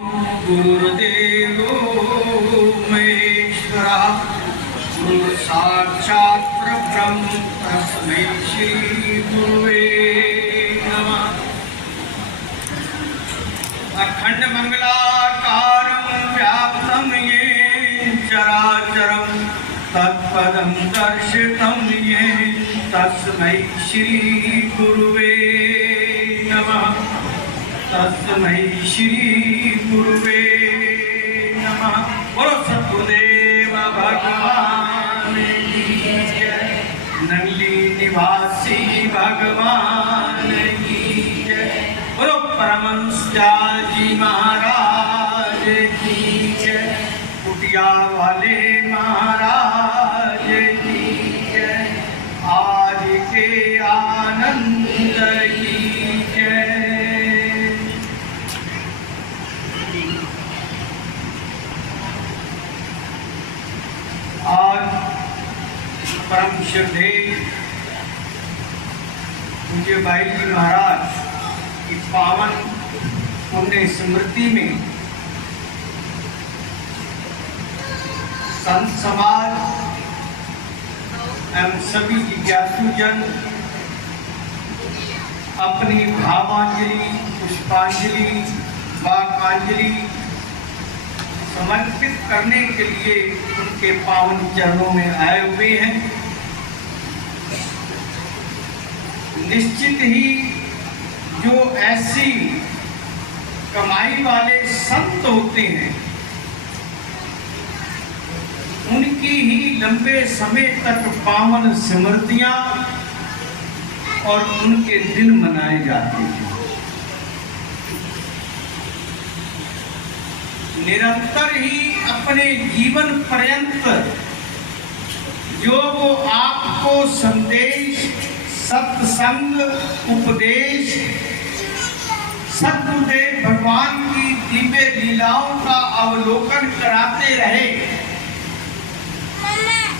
गुरुदेवो महेश्वरः गुरु साक्षात् परब्रह्म तस्मै श्री गुरुवे नमः। अखंड मंगलाकारं व्याप्तं येन चराचरं तत्पदं दर्शितं येन तस्मै श्री गुरुवे नमः। तस्मै श्री गुरुवे नमः। बोलो सद्गुरुदेव भगवान की जय। नंगली निवासी भगवान की जय। बोलो परमहंसजी महाराज की जय। कुटिया वाले महाराज की जय। आज के आनंद की जय। आज परम श्रद्धेय पूज्य भाई जी महाराज की पावन पुण्य स्मृति में संत समाज एवं सभी जिज्ञासुजन अपनी भावांजलि, पुष्पांजलि, वाकांजलि समर्पित करने के लिए उनके पावन चरणों में आए हुए हैं। निश्चित ही जो ऐसी कमाई वाले संत होते हैं उनकी ही लंबे समय तक पावन स्मृतियां और उनके दिन मनाए जाते हैं। निरंतर ही अपने जीवन पर्यंत जो वो आपको संदेश, सत्संग, उपदेश, सद्गुरुदेव भगवान की दिव्य लीलाओं का अवलोकन कराते रहे,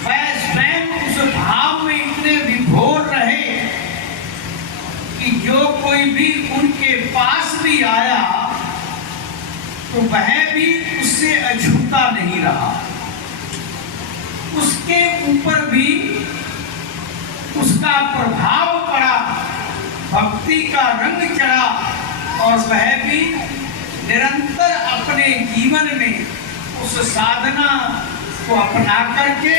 वह स्वयं उस भाव में इतने विभोर रहे कि जो कोई भी उनके पास भी आया तो वह भी उससे अछूता नहीं रहा। उसके ऊपर भी उसका प्रभाव पड़ा, भक्ति का रंग चढ़ा और वह भी निरंतर अपने जीवन में उस साधना को अपना करके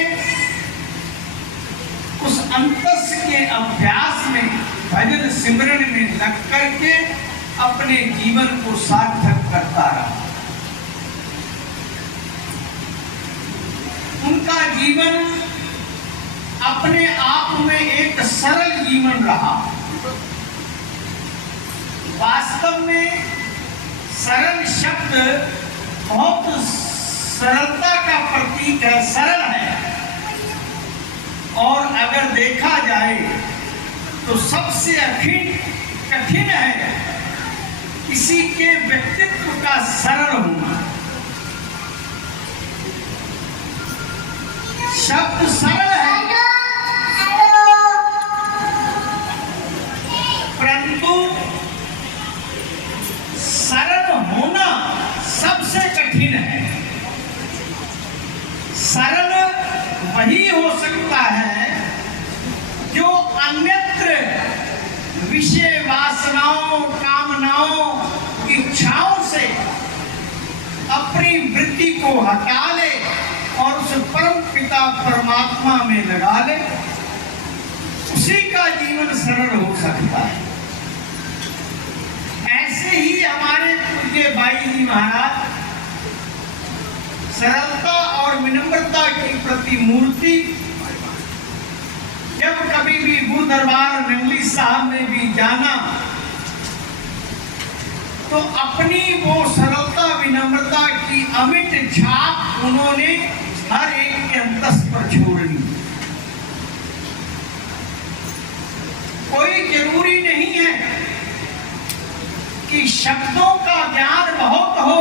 उस अंतस के अभ्यास में, भजन सिमरन में लग करके अपने जीवन को सार्थक करता रहा। उनका जीवन अपने आप में एक सरल जीवन रहा। वास्तव में सरल शब्द बहुत सरलता का प्रतीक है, सरल है। और अगर देखा जाए तो सबसे कठिन है किसी के व्यक्तित्व का सरल होना। शब्द सरल है परंतु सरल होना सबसे कठिन है। सरल वही हो सकता है जो अन्यत्र विषय वासनाओं, कामनाओं, इच्छाओं से अपनी वृत्ति को हटा ले और उस परम पिता परमात्मा में लगा ले, उसी का जीवन सरल हो सकता है। ऐसे ही हमारे पूज्य भाई जी महाराज सरलता और विनम्रता की प्रतिमूर्ति। जब कभी भी गुरु दरबार नंगली साहब में भी जाना तो अपनी वो सरलता, विनम्रता की अमिट छाप उन्होंने हर एक के अंतस पर छोड़ ली। कोई जरूरी नहीं है कि शब्दों का ज्ञान बहुत हो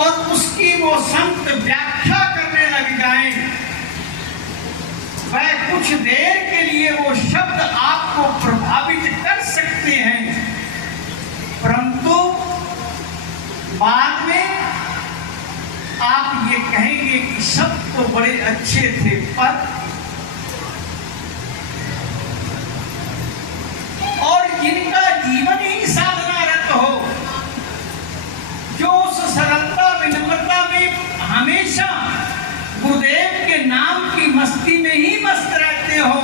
और उसकी वो संत व्याख्या करने लग जाएं। वह कुछ देर के लिए वो शब्द आपको प्रभावित कर सकते हैं, परंतु बाद में आप ये कहेंगे कि सब तो बड़े अच्छे थे, पर और जिनका जीवन ही साधनारत हो, जो उस सरलता विनम्रता में हमेशा गुरुदेव के नाम की मस्ती में ही मस्त रहते हो,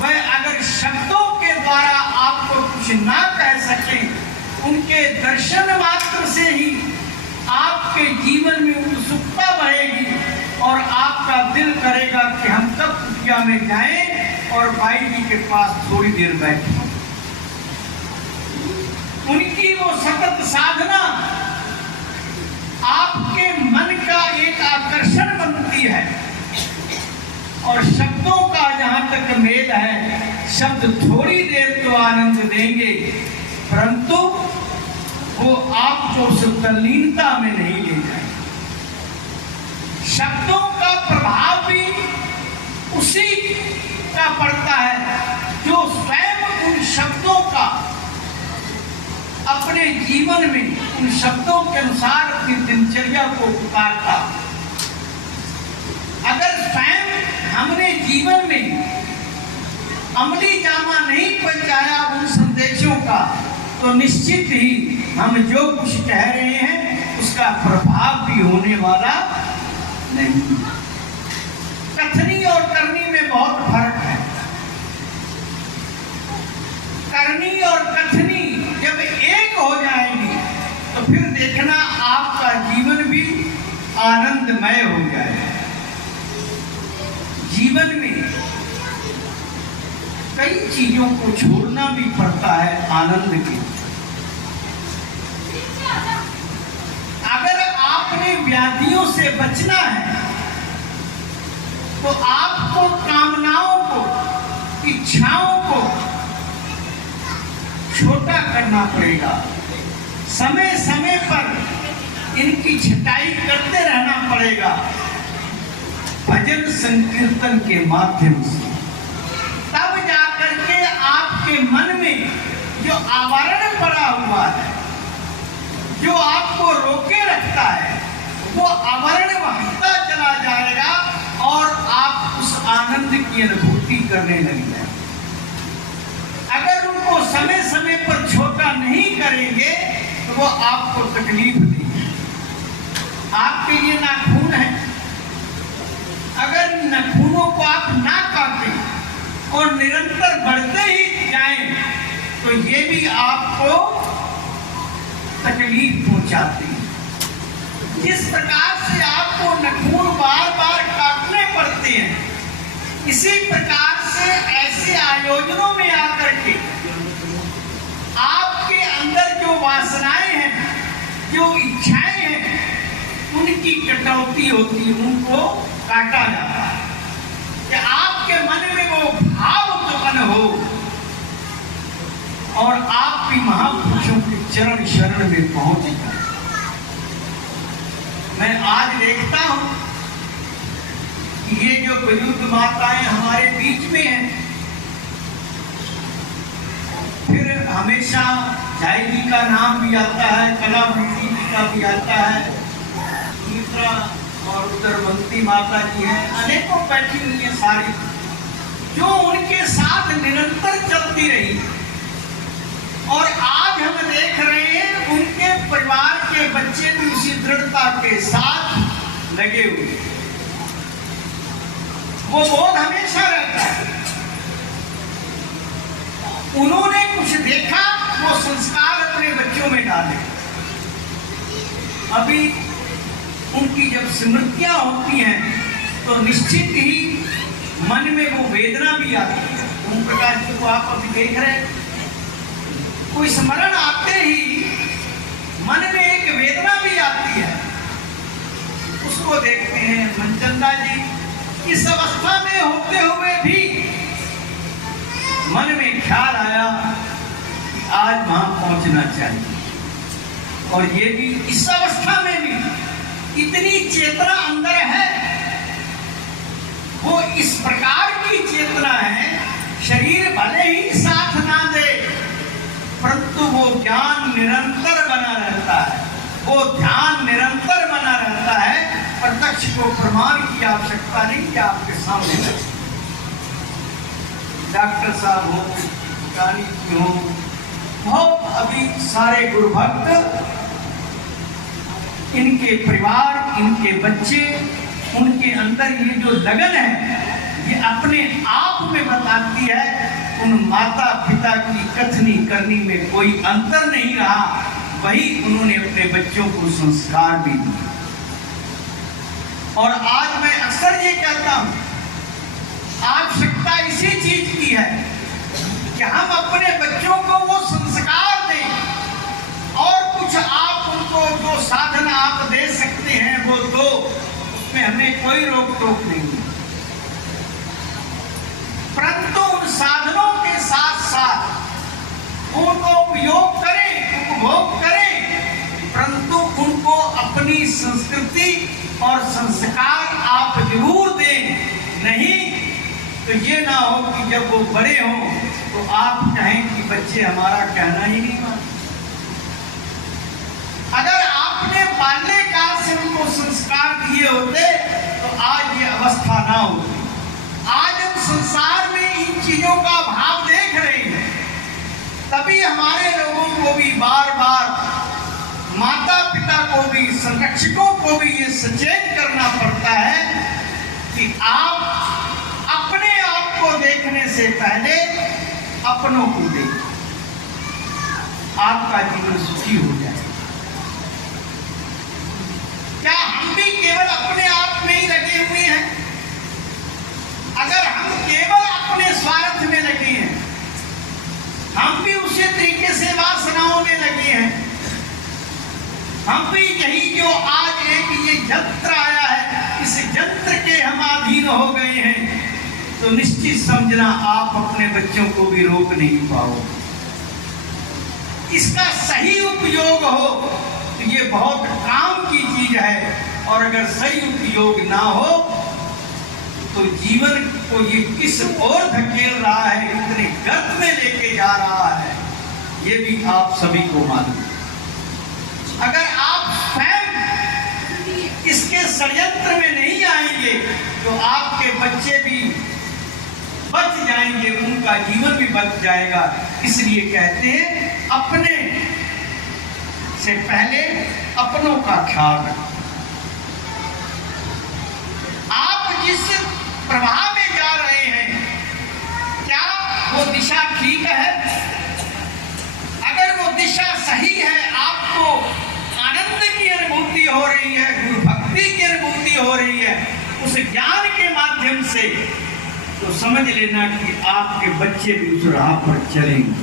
वह अगर शब्दों के द्वारा आपको कुछ ना कह सके, उनके दर्शन मात्र से ही आपके जीवन में उत्सुकता बढ़ेगी और आपका दिल करेगा कि हम कब कुटिया में जाएं और भाई जी के पास थोड़ी देर बैठें। उनकी वो सतत साधना आपके मन का एक आकर्षण बनती है। और शब्दों का जहां तक मेल है, शब्द थोड़ी देर तो आनंद देंगे, परंतु वो आपको उस तल्लीनता में नहीं ले जाएंगे। शब्दों का प्रभाव भी उसी का पड़ता है जो स्वयं उन शब्दों का अपने जीवन में, उन शब्दों के अनुसार अपनी दिनचर्या को उतारता। अगर स्वयं हमने जीवन में अमली जामा नहीं पहुंचाया उन संदेशों का, तो निश्चित ही हम जो कुछ कह रहे हैं उसका प्रभाव भी होने वाला नहीं। कथनी और करनी में बहुत फर्क है। करनी और कथनी जब एक हो जाएगी तो फिर देखना आपका जीवन भी आनंदमय हो जाएगा। जीवन में कई चीजों को छोड़ना भी पड़ता है आनंद के। अगर आपने व्याधियों से बचना है तो आपको कामनाओं को, इच्छाओं को छोटा करना पड़ेगा। समय समय पर इनकी छटाई करते रहना पड़ेगा भजन संकीर्तन के माध्यम से। तब जाकर के आपके मन में जो आवरण पड़ा हुआ है, जो आपको रोके रखता है, वो आवरण हटता चला जाएगा और आप उस आनंद की अनुभूति करने लगेंगे। अगर उनको समय समय पर छोटा नहीं करेंगे तो वो आपको तकलीफ देंगे। आपके लिए नाखून है, अगर नाखूनों को आप ना काटें और निरंतर बढ़ते ही जाएं तो ये भी आपको तकलीफ पहुंचाती है। जिस प्रकार से आपको नाखून बार बार काटने पड़ते हैं, इसी प्रकार से ऐसे आयोजनों में आकर के आपके अंदर जो वासनाएं हैं, जो इच्छाएं हैं, उनकी कटौती होती है, उनको काटा जाता है कि आपके मन में वो भाव उत्पन्न हो और आप भी महापुरुषों के चरण शरण में पहुंच जाए। मैं आज देखता हूं कि ये जो बुजुर्ग माताएं हमारे बीच में हैं, फिर हमेशा जय जी का नाम भी आता है, कलावती जी का भी आता है, मित्रा और उदरवंती माता जी हैं, अनेकों बैठी हुई हैं सारी, जो उनके साथ निरंतर चलती रही। और आज हम देख रहे हैं उनके परिवार के बच्चे भी उसी दृढ़ता के साथ लगे हुए। वो बोध हमेशा रहता है, उन्होंने कुछ देखा, वो संस्कार अपने बच्चों में डाले। अभी उनकी जब स्मृतियां होती हैं तो निश्चित ही मन में वो वेदना भी आती है। ओम प्रकाश जी को आप अभी देख रहे हैं, कोई स्मरण आते ही मन में एक वेदना भी आती है। उसको देखते हैं मनचंदा जी, इस अवस्था में होते हुए भी मन में ख्याल आया कि आज वहां पहुंचना चाहिए। और ये भी इस अवस्था में भी इतनी चेतना अंदर है, वो इस प्रकार की चेतना है, शरीर भले ही साथ ना दे परंतु वो ज्ञान निरंतर बना रहता है, वो ध्यान निरंतर बना रहता है, प्रत्यक्ष को प्रमाण की आवश्यकता नहीं कि आपके सामने है। डॉक्टर साहब हो, रानी जी हो, बहुत अभी सारे गुरु भक्त, इनके परिवार, इनके बच्चे, उनके अंदर ये जो लगन है, ये अपने आप में बताती है उन माता पिता की कथनी करनी में कोई अंतर नहीं रहा, वही उन्होंने अपने बच्चों को संस्कार भी दिए। और आज मैं अक्सर ये कहता हूं, आवश्यकता इसी चीज की है कि हम अपने बच्चों को वो संस्कार दें, और कुछ आप उनको जो साधन आप दे सकते हैं वो दो, उसमें हमें कोई रोक टोक नहीं है। परंतु उन साधनों के साथ साथ उनको उपयोग करें, उपभोग करें, परंतु उनको अपनी संस्कृति और संस्कार आप जरूर दें। नहीं तो ये ना हो कि जब वो बड़े हों तो आप कहें कि बच्चे हमारा कहना ही नहीं मानते। अगर आपने बाल्यकाल से उनको संस्कार दिए होते तो आज ये अवस्था ना होती। आज हम संसार में इन चीजों का भाव देख रहे हैं, तभी हमारे लोगों को भी बार बार, माता पिता को भी, संरक्षकों को भी ये सचेत करना पड़ता है कि आप अपने आप को देखने से पहले अपनों को देखें, आपका जीवन सुखी हो जाए। क्या हम भी केवल अपने आप में ही लगे हुए हैं? अगर हम केवल अपने स्वार्थ में लगे हैं, हम भी उसी तरीके से वासनाओं में लगे हैं, हम भी यही जो आज एक ये यंत्र आया है, इस यंत्र के हम अधीन हो गए हैं, तो निश्चित समझना आप अपने बच्चों को भी रोक नहीं पाओगे। इसका सही उपयोग हो तो ये बहुत काम की चीज है, और अगर सही उपयोग ना हो तो जीवन को ये किस ओर धकेल रहा है, इतने गर्त में लेके जा रहा है, ये भी आप सभी को मालूम। अगर आप स्वयं इसके षड्यंत्र में नहीं आएंगे तो आपके बच्चे भी बच जाएंगे, उनका जीवन भी बच जाएगा। इसलिए कहते हैं अपने से पहले अपनों का ख्याल रखें। आप जिस प्रवाह में जा रहे हैं, क्या वो दिशा ठीक है? अगर वो दिशा सही है, आपको आनंद की अनुभूति हो रही है, गुरु भक्ति की अनुभूति हो रही है उस ज्ञान के माध्यम से, तो समझ लेना कि आपके बच्चे भी उस राह पर चलेंगे।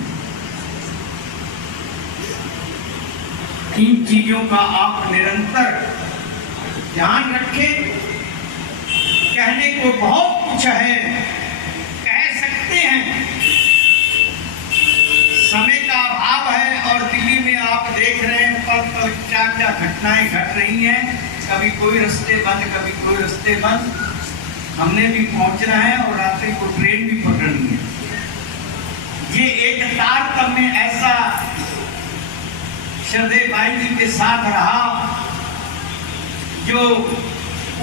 इन चीजों का आप निरंतर ध्यान रखें। कहने को बहुत कुछ है, कह सकते हैं, समय का अभाव है, और दिल्ली में आप देख रहे हैं पल पल क्या क्या घटनाएं घट रही हैं। कभी कोई रास्ते बंद, कभी कोई रास्ते बंद। हमने भी पहुंचना है और रात्रि को ट्रेन भी पकड़नी है। ये एक तारतम्य ऐसा श्रद्धेय भाई जी के साथ रहा, जो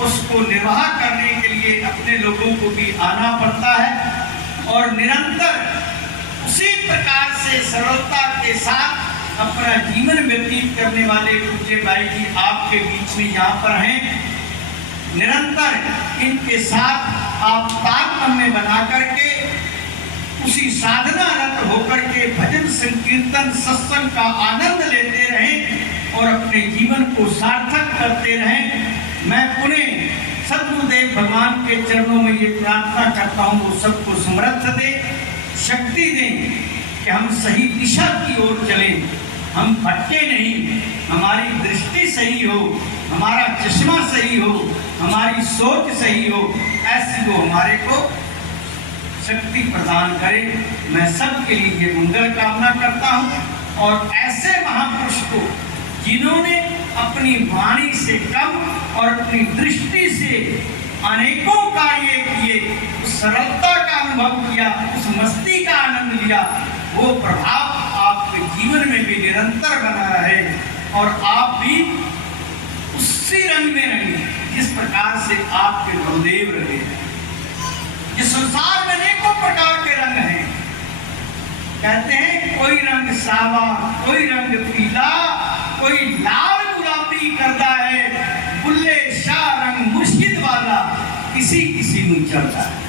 उसको निर्वाह करने के लिए अपने लोगों को भी आना पड़ता है, और निरंतर उसी प्रकार से सरलता के साथ अपना जीवन व्यतीत करने वाले पूज्य भाई जी आपके बीच में यहाँ पर हैं। निरंतर इनके साथ आप तारतम्य बना करके उसी साधना रत होकर के भजन संकीर्तन सत्संग का आनंद लेते रहें और अपने जीवन को सार्थक करते रहें। मैं पुनः सद्गुरुदेव भगवान के चरणों में ये प्रार्थना करता हूँ, वो सबको समर्थ दे, शक्ति दें कि हम सही दिशा की ओर चलें, हम भटके नहीं, हमारी दृष्टि सही हो, हमारा चश्मा सही हो, हमारी सोच सही हो, ऐसी वो हमारे को शक्ति प्रदान करे। मैं सबके लिए ये मंगल कामना करता हूँ। और ऐसे महापुरुष को जिन्होंने अपनी वाणी से कम और अपनी दृष्टि से अनेकों कार्य किए, उस सरलता का अनुभव किया, उस मस्ती का आनंद लिया, वो प्रभाव आपके जीवन में भी निरंतर बना रहे। और आप भी उसी रंग में रंगे जिस प्रकार से आपके गुरुदेव रहे। इस संसार में अनेकों प्रकार के रंग हैं। कहते हैं कोई रंग सावा, कोई रंग पीला, कोई लाल गुलाबी करता है, बुल्ले शाह रंग मुर्शिद वाला किसी किसी में चढ़ता है।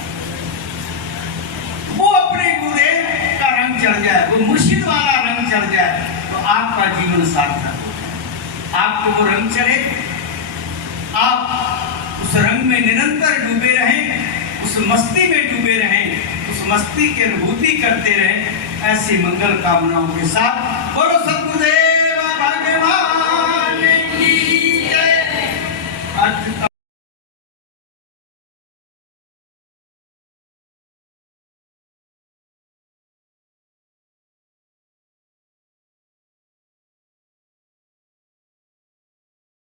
वो अपने गुरुदेव का रंग चढ़ जाए, वो मुर्शिद वाला रंग चढ़ जाए तो आपका जीवन सार्थक हो जाए। आपको वो रंग चढ़े, आप उस रंग में निरंतर डूबे रहें, उस मस्ती में डूबे रहें, उस मस्ती की अनुभूति करते रहें। ऐसी मंगल कामनाओं के साथ बोलो सद्गुरुदेव।